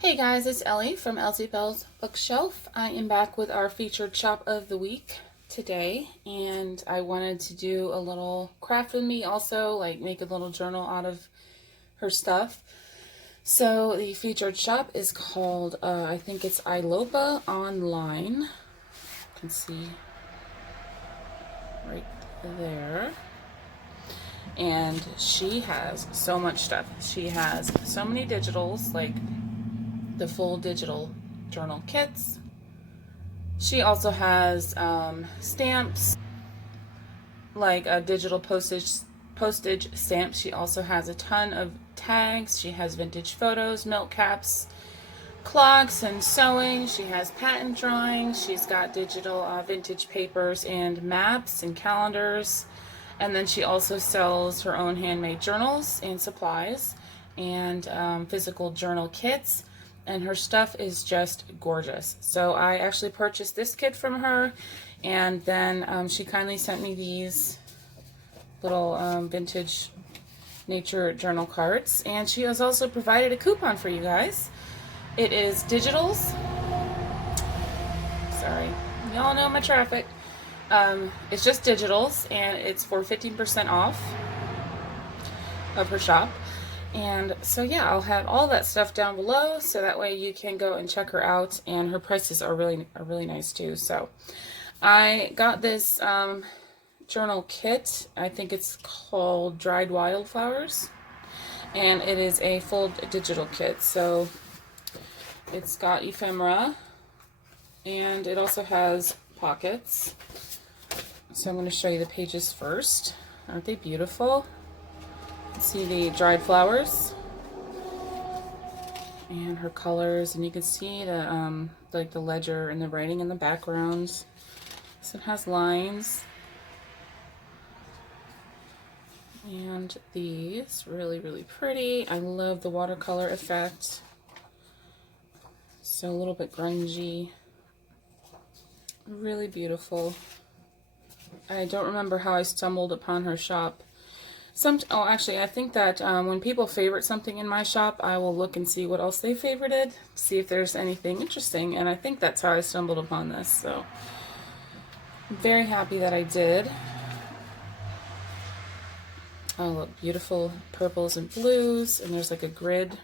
Hey guys, it's Ellie from Elsie Bell's Bookshelf. I am back with our featured shop of the week today, and I wanted to do a little craft with me also, like make a little journal out of her stuff. So the featured shop is called, I think it's IlopaOnline. You can see right there. And she has so much stuff. She has so many digitals, like the full digital journal kits. She also has stamps, like a digital postage stamps. She also has a ton of tags. She has vintage photos, milk caps, clocks, and sewing. She has patent drawings. She's got digital vintage papers and maps and calendars. And then she also sells her own handmade journals and supplies and physical journal kits. And her stuff is just gorgeous. So I actually purchased this kit from her, and then she kindly sent me these little vintage nature journal cards, and she has also provided a coupon for you guys. It is digitals. Sorry, y'all know my traffic. It's just digitals, and it's for 15% off of her shop. And so yeah, I'll have all that stuff down below, so that way you can go and check her out, and her prices are really nice too. So I got this journal kit. I think it's called Dried Wildflowers, and it is a full digital kit. So it's got ephemera, and it also has pockets. So I'm going to show you the pages first. Aren't they beautiful? See the dried flowers and her colors, and you can see the like the ledger and the writing in the background. So it has lines, and these really pretty. I love the watercolor effect. So a little bit grungy, really beautiful. I don't remember how I stumbled upon her shop. Actually, I think that when people favorite something in my shop, I will look and see what else they favorited, see if there's anything interesting, and I think that's how I stumbled upon this. So I'm very happy that I did. Oh, look, beautiful purples and blues, and there's like a grid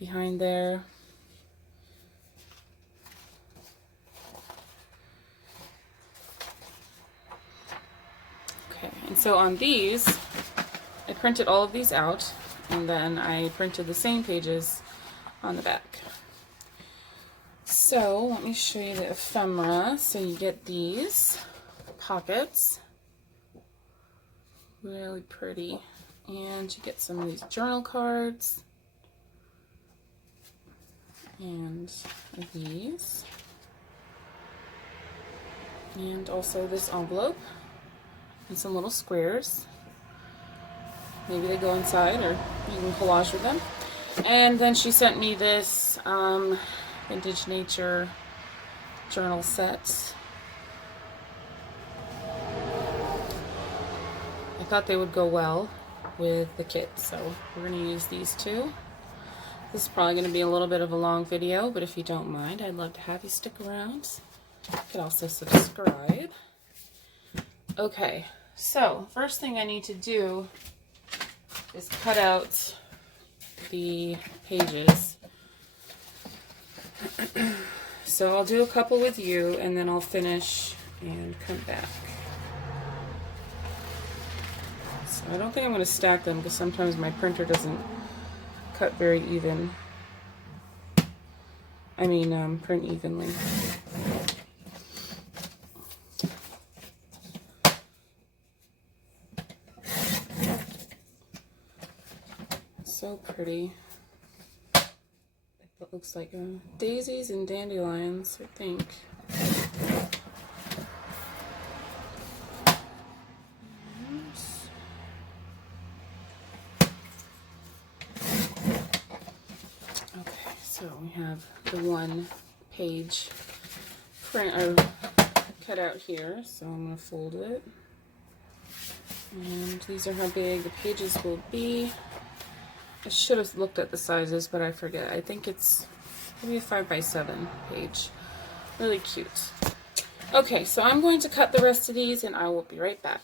behind there. Okay, and so on these, I printed all of these out, and then I printed the same pages on the back. So let me show you the ephemera. So you get these pockets, really pretty, and you get some of these journal cards, and these, and also this envelope, and some little squares. Maybe they go inside, or you can collage with them. And then she sent me this vintage nature journal set. I thought they would go well with the kit, so we're going to use these two. This is probably going to be a little bit of a long video, but if you don't mind, I'd love to have you stick around. You could also subscribe. Okay, so first thing I need to do is cut out the pages. So I'll do a couple with you, and then I'll finish and come back. So I don't think I'm going to stack them, because sometimes my printer doesn't cut very even. I mean, print evenly. So pretty. It looks like daisies and dandelions, I think. Okay, so we have the one page print or cut out here, so I'm going to fold it. And these are how big the pages will be. I should have looked at the sizes, but I forget. I think it's maybe a 5x7 page. Really cute. Okay, so I'm going to cut the rest of these and I will be right back.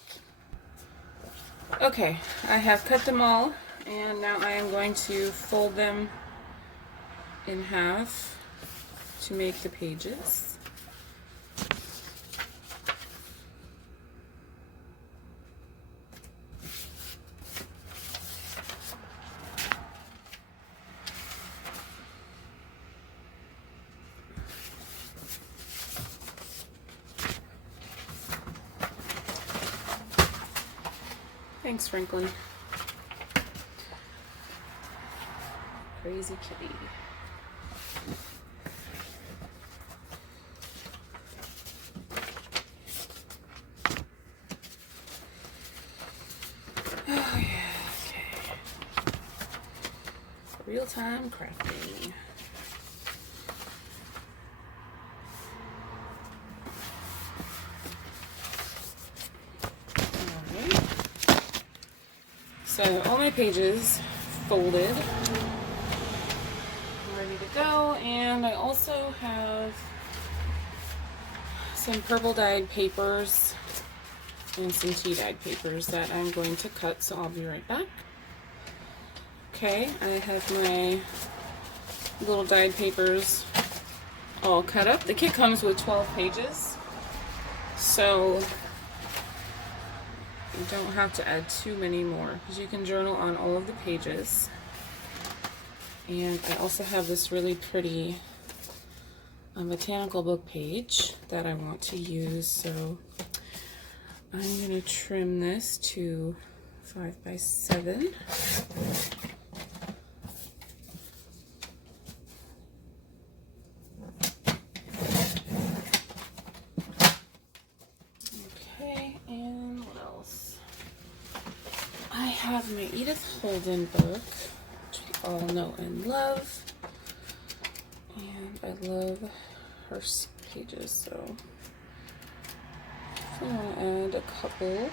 Okay, I have cut them all and now I am going to fold them in half to make the pages. Thanks, Franklin. Crazy kitty. Oh yeah, okay. Real-time crafting. So all my pages folded, ready to go, and I also have some purple dyed papers and some tea dyed papers that I'm going to cut, so I'll be right back. Okay, I have my little dyed papers all cut up. The kit comes with 12 pages, so you don't have to add too many more because you can journal on all of the pages. And I also have this really pretty botanical book page that I want to use, so I'm going to trim this to 5x7. Okay, and what else? I have my Edith Holden book, which we all know and love. And I love her pages, so I want to add a couple.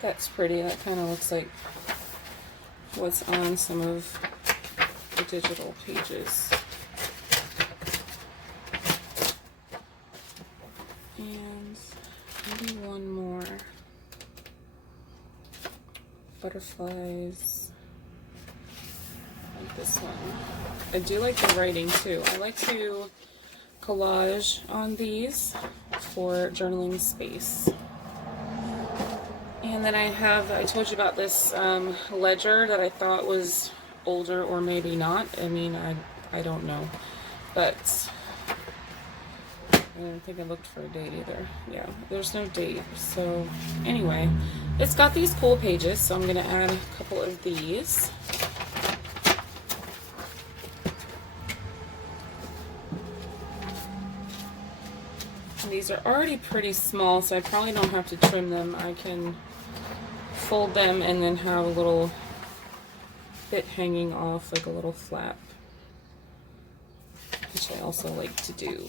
That's pretty. That kind of looks like what's on some of the digital pages. And maybe one more. Butterflies. Like this one. I do like the writing too. I like to collage on these for journaling space. And then I told you about this ledger that I thought was older, or maybe not. I mean, I don't know. But I don't think I looked for a date either. Yeah, there's no date. So anyway, it's got these cool pages, so I'm going to add a couple of these. These are already pretty small, so I probably don't have to trim them. I can fold them and then have a little bit hanging off, like a little flap, which I also like to do.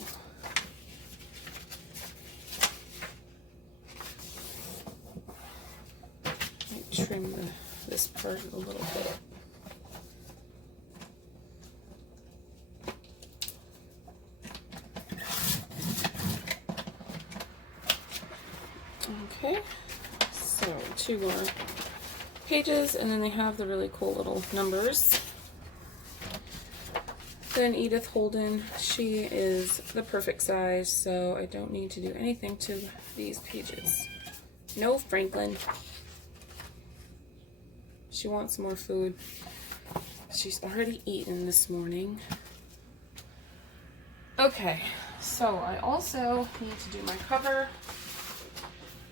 I trim this part a little bit. Okay, so 2 more pages, and then they have the really cool little numbers. Then Edith Holden, she is the perfect size, so I don't need to do anything to these pages. No, Franklin. She wants more food. She's already eaten this morning. Okay, so I also need to do my cover.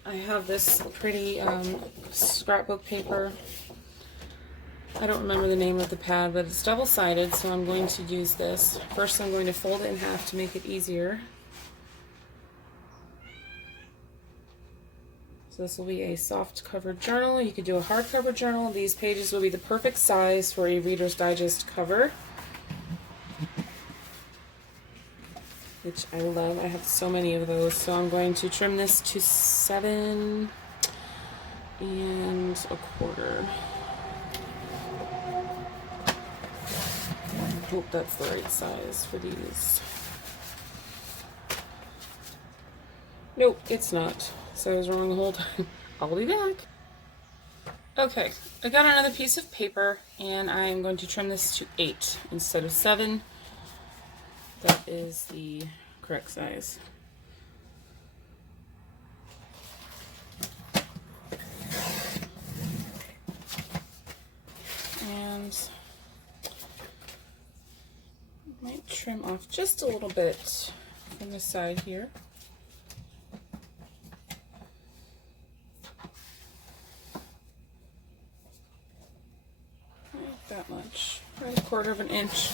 I have this pretty scrapbook paper. I don't remember the name of the pad, but it's double-sided, so I'm going to use this. First, I'm going to fold it in half to make it easier. So this will be a soft-covered journal. You could do a hardcover journal. These pages will be the perfect size for a Reader's Digest cover, which I love. I have so many of those. So I'm going to trim this to 7 1/4. hope that's the right size for these. Nope, it's not. So I was wrong the whole time. I'll be back. Okay, I got another piece of paper and I'm going to trim this to 8 instead of 7. That is the correct size. And I might trim off just a little bit from the side here. Not that much, right, 1/4 of an inch.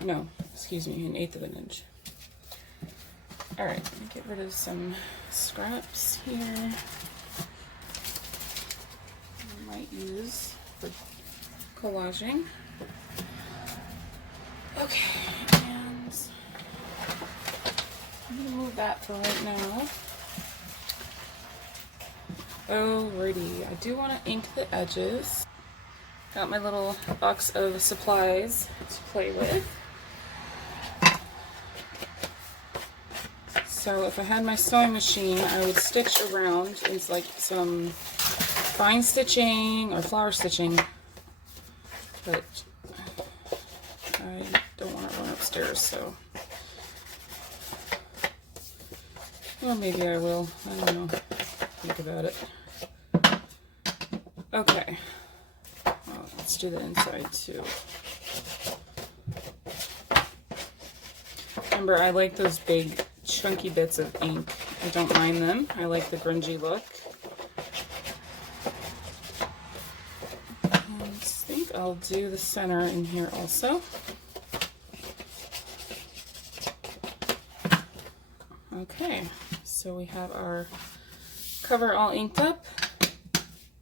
No, excuse me, 1/8 of an inch. All right, let me get rid of some scraps here. I might use for collaging. Okay, and I'm gonna move that for right now. Alrighty, I do want to ink the edges. Got my little box of supplies to play with. So if I had my sewing machine, I would stitch around. It's like some fine stitching or flower stitching, but I don't want to run upstairs, so. Or maybe I will, I don't know, think about it. Okay, well, let's do the inside too. Remember, I like those big chunky bits of ink. I don't mind them. I like the grungy look. And I think I'll do the center in here also. Okay, so we have our cover all inked up.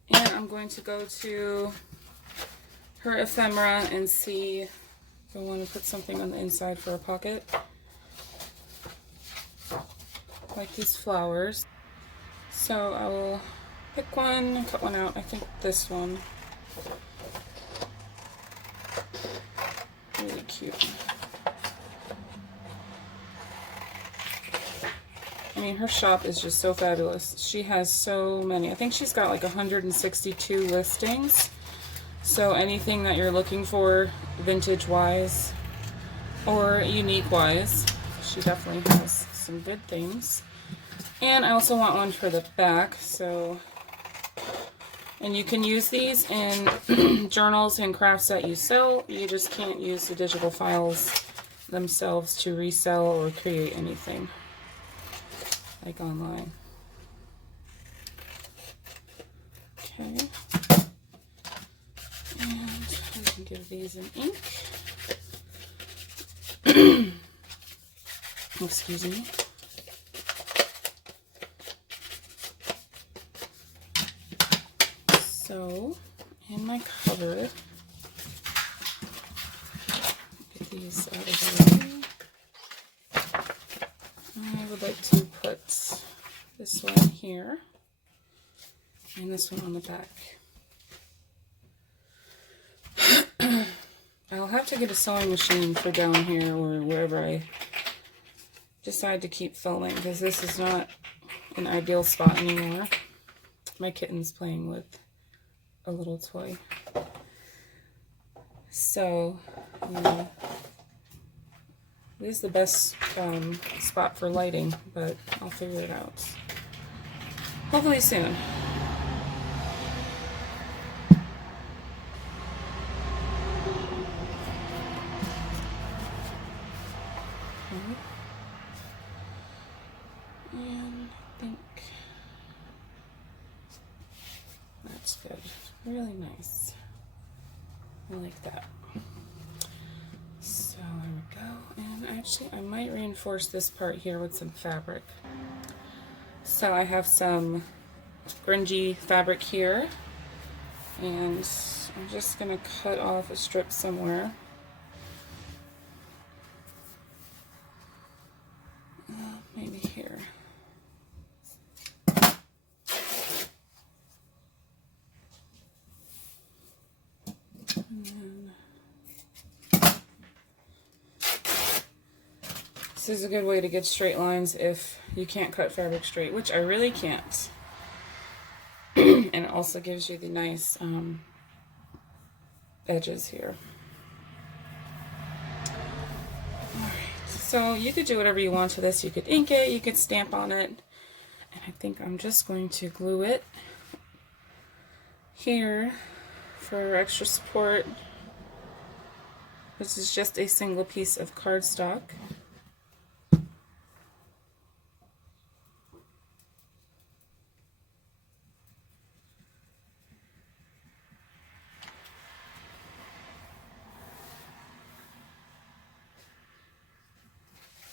And I'm going to go to her ephemera and see if I want to put something on the inside for a pocket. Like these flowers. So I will pick one, cut one out. I think this one. Really cute. I mean, her shop is just so fabulous. She has so many. I think she's got like 162 listings. So anything that you're looking for vintage-wise or unique-wise, she definitely has some good things. And I also want one for the back, so, and you can use these in journals and crafts that you sell. You just can't use the digital files themselves to resell or create anything like online. Okay, and we can give these an ink. Excuse me. So, in my cover, get these out of the way. I would like to put this one here and this one on the back. I'll have to get a sewing machine for down here or wherever I decide to keep filming, because this is not an ideal spot anymore. My kitten's playing with a little toy. So, yeah, this is the best spot for lighting, but I'll figure it out. Hopefully soon. And I think that's good. Really nice. I like that. So there we go. And actually, I might reinforce this part here with some fabric. So I have some grungy fabric here, and I'm just going to cut off a strip somewhere. Maybe here. And then This is a good way to get straight lines if you can't cut fabric straight, which I really can't. And it also gives you the nice edges here. Alright, so you could do whatever you want to this. You could ink it, you could stamp on it. And I think I'm just going to glue it here for extra support. This is just a single piece of cardstock.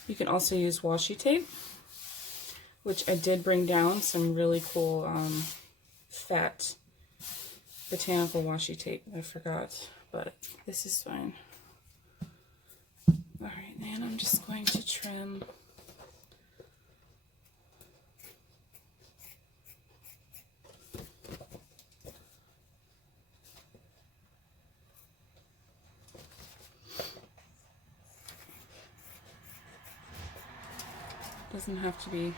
You can also use washi tape, which I did bring down some really cool fat botanical washi tape. I forgot, but this is fine. Alright, and I'm just going to trim. Doesn't have to be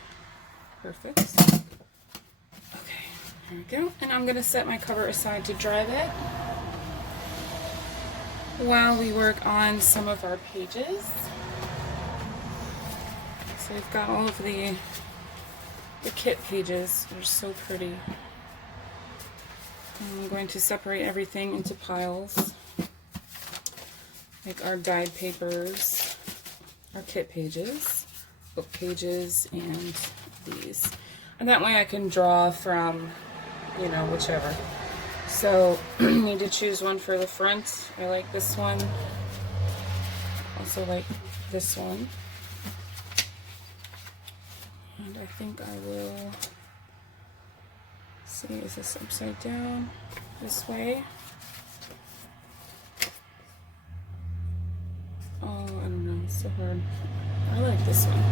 perfect. Okay, there we go. And I'm going to set my cover aside to dry that while we work on some of our pages. So we've got all of the kit pages. They're so pretty. And I'm going to separate everything into piles, like our guide papers, our kit pages, book pages, and these. And that way I can draw from, you know, whichever. So you need to choose one for the front. I like this one. Also like this one. And I think I will see, is this upside down this way? Oh, I don't know, it's so hard. I like this one.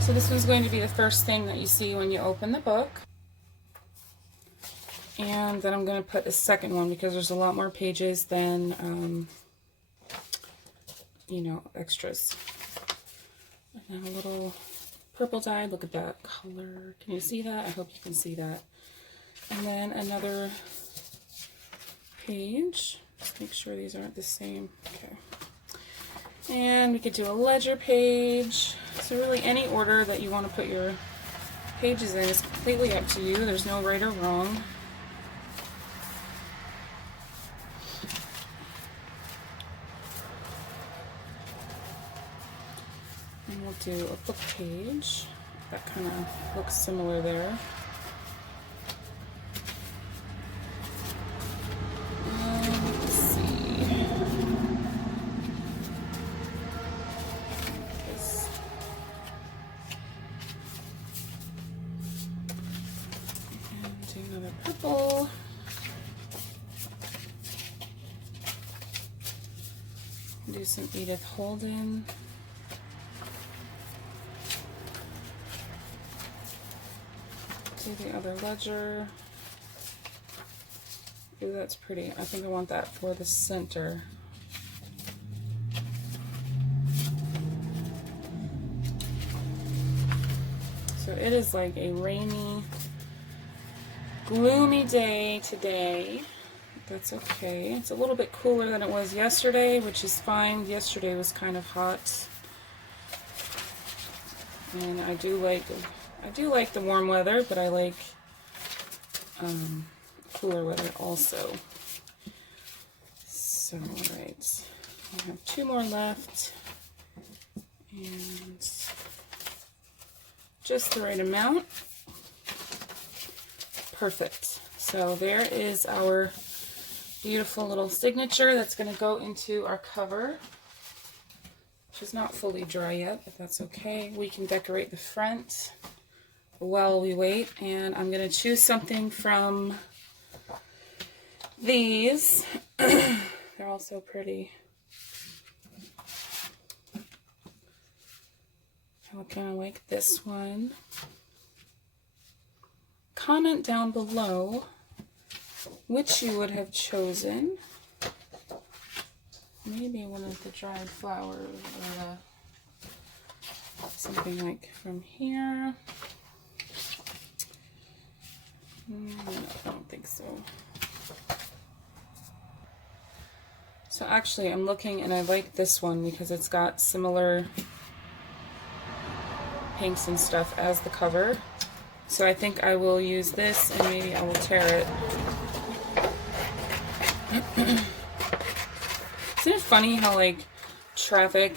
So this one's going to be the first thing that you see when you open the book. And then I'm going to put a second one because there's a lot more pages than, you know, extras. And then a little purple dye. Look at that color. Can you see that? I hope you can see that. And then another page. Just make sure these aren't the same. Okay. And we could do a ledger page. So really any order that you want to put your pages in is completely up to you. There's no right or wrong. And we'll do a book page. That kind of looks similar there. Let's see. And do another purple. Do some Edith Holden. Do the other ledger. Ooh, that's pretty. I think I want that for the center. So it is like a rainy, gloomy day today. That's okay. It's a little bit cooler than it was yesterday, which is fine. Yesterday was kind of hot. And I do like the warm weather, but I like cooler weather also. So, alright. I have two more left. And just the right amount. Perfect. So there is our beautiful little signature that's going to go into our cover, which is not fully dry yet, but that's okay. We can decorate the front while we wait, and I'm going to choose something from these. They're all so pretty. I kind of like this one. Comment down below which you would have chosen. Maybe one of the dried flowers or something like from here. I don't think so. So actually I'm looking and I like this one because it's got similar pinks and stuff as the cover. So I think I will use this and maybe I will tear it. Isn't it funny how like traffic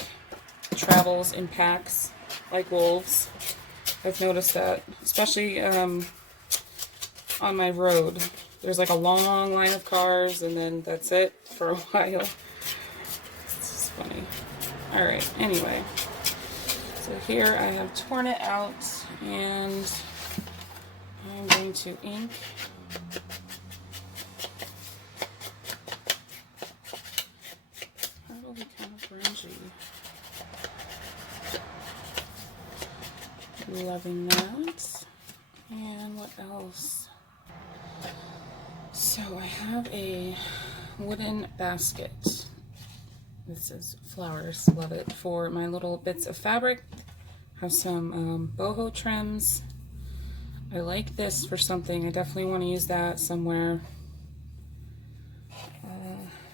travels in packs like wolves? I've noticed that, especially on my road. There's like a long line of cars and then that's it for a while. It's just funny. Alright, anyway. So here I have torn it out and I'm going to ink. Probably kind of grungy. Loving that. And what else? So I have a wooden basket. This is flowers, love it, for my little bits of fabric. Have some boho trims. I like this for something. I definitely want to use that somewhere.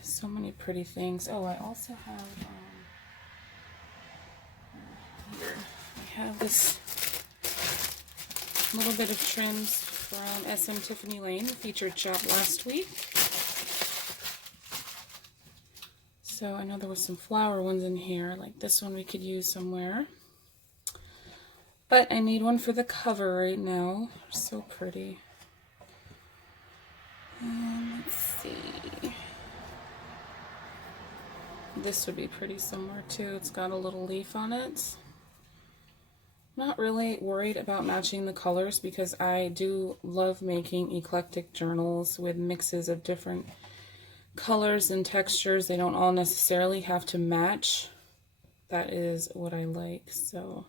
So many pretty things. Oh, I also have here. I have this little bit of trims from SM Tiffany Lane, featured shop last week. So I know there was some flower ones in here, like this one we could use somewhere. But I need one for the cover right now. They're so pretty. Let's see. This would be pretty somewhere too. It's got a little leaf on it. Not really worried about matching the colors because I do love making eclectic journals with mixes of different colors and textures. They don't all necessarily have to match. That is what I like. So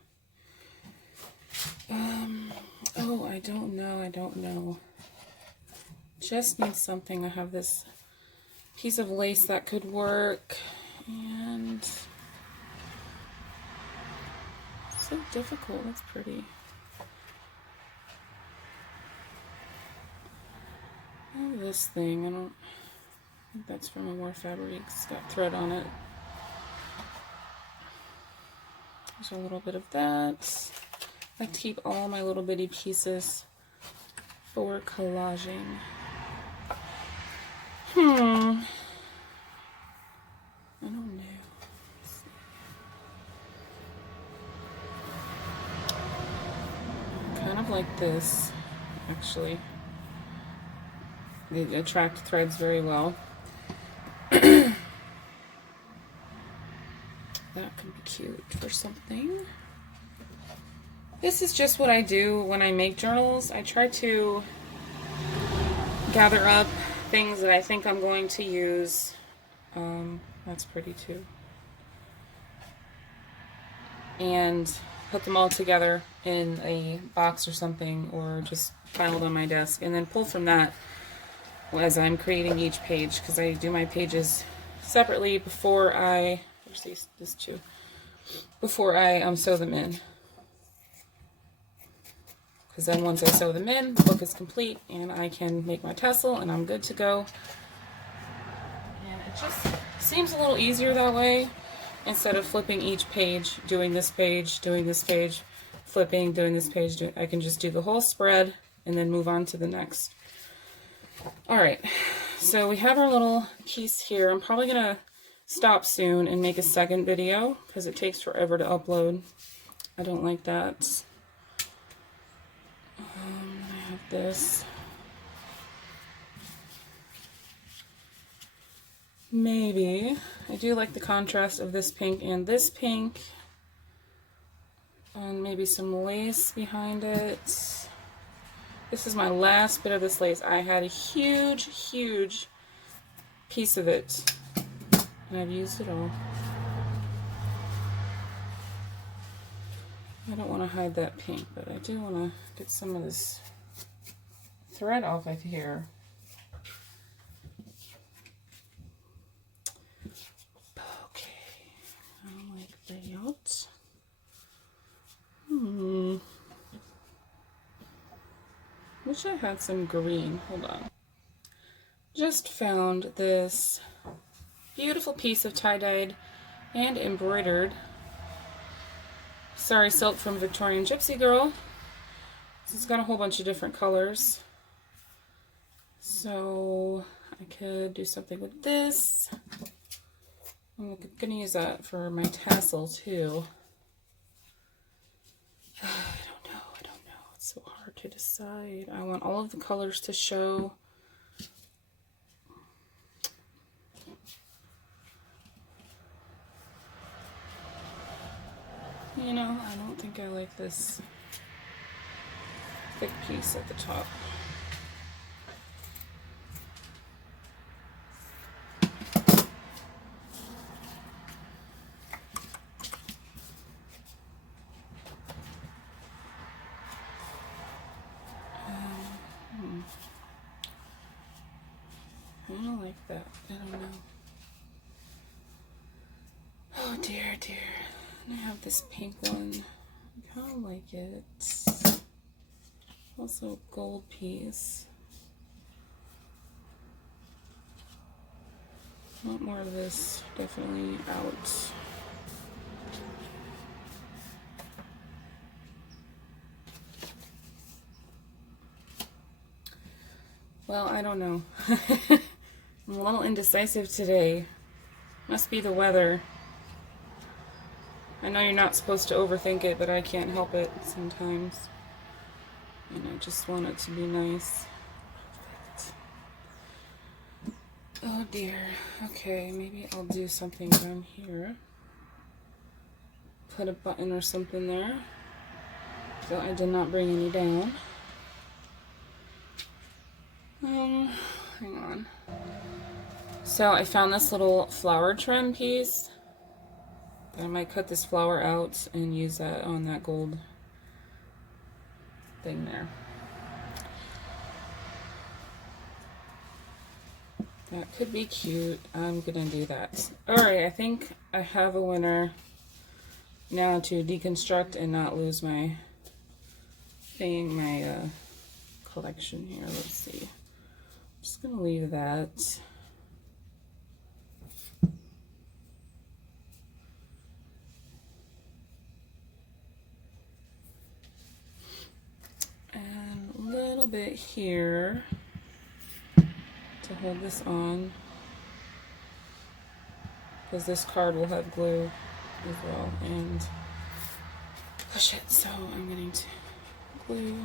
oh, I don't know. Just need something. I have this piece of lace that could work, and so difficult. That's pretty. Oh, this thing, I don't think that's from a More Fabric. It's got thread on it. There's a little bit of that. I like to keep all my little bitty pieces for collaging. I don't know. Kind of like this, actually. They attract threads very well. That could be cute for something. This is just what I do when I make journals. I try to gather up things that I think I'm going to use. That's pretty too. And put them all together in a box or something, or just piled on my desk, and then pull from that as I'm creating each page, because I do my pages separately before I, where's this too, before I sew them in. Because then once I sew them in, the book is complete and I can make my tassel and I'm good to go. And it just seems a little easier that way, instead of flipping each page, doing this page, flipping, doing this page. I can just do the whole spread and then move on to the next. Alright, so we have our little piece here. I'm probably going to stop soon and make a second video because it takes forever to upload. I don't like that. I have this. Maybe. I do like the contrast of this pink and this pink. And maybe some lace behind it. This is my last bit of this lace. I had a huge, huge piece of it. And I've used it all. I don't want to hide that pink, but I do want to get some of this thread off of here. Okay, I like that. Wish I had some green. Hold on. Just found this beautiful piece of tie-dyed and embroidered sari silk from Victorian Gypsy Girl. It's got a whole bunch of different colors. So I could do something with this. I'm gonna use that for my tassel too. I don't know. It's so hard to decide. I want all of the colors to show. You know, I don't think I like this thick piece at the top. I don't like that. I don't know. Oh dear, dear. I have this pink one. I kind of like it. Also a gold piece. I want more of this definitely out. Well, I don't know. I'm a little indecisive today. Must be the weather. I know you're not supposed to overthink it, but I can't help it sometimes. And I just want it to be nice. Perfect. Oh dear. Okay, maybe I'll do something down here. Put a button or something there. So I did not bring any down. Hang on. So I found this little flower trim piece. I might cut this flower out and use that on that gold thing there. That could be cute. I'm gonna do that. Alright, I think I have a winner now to deconstruct and not lose my thing, my collection here. Let's see. I'm just gonna leave that. And a little bit here to hold this on, because this card will have glue as well, and push it. So I'm going to glue.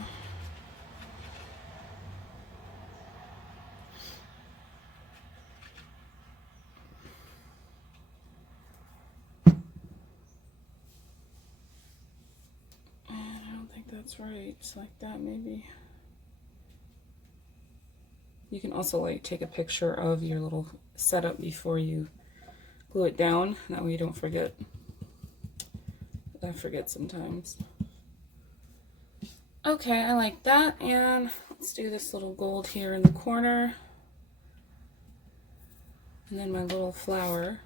That's right, like that maybe. You can also like take a picture of your little setup before you glue it down, that way you don't forget. I forget sometimes. Okay, I like that, and let's do this little gold here in the corner. And then my little flower.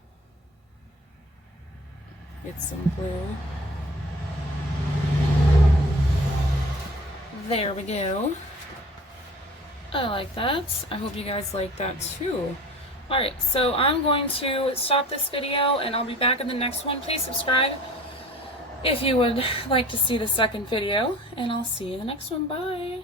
Get some glue. There we go. I like that. I hope you guys like that too. Alright, so I'm going to stop this video and I'll be back in the next one. Please subscribe if you would like to see the second video, and I'll see you in the next one. Bye.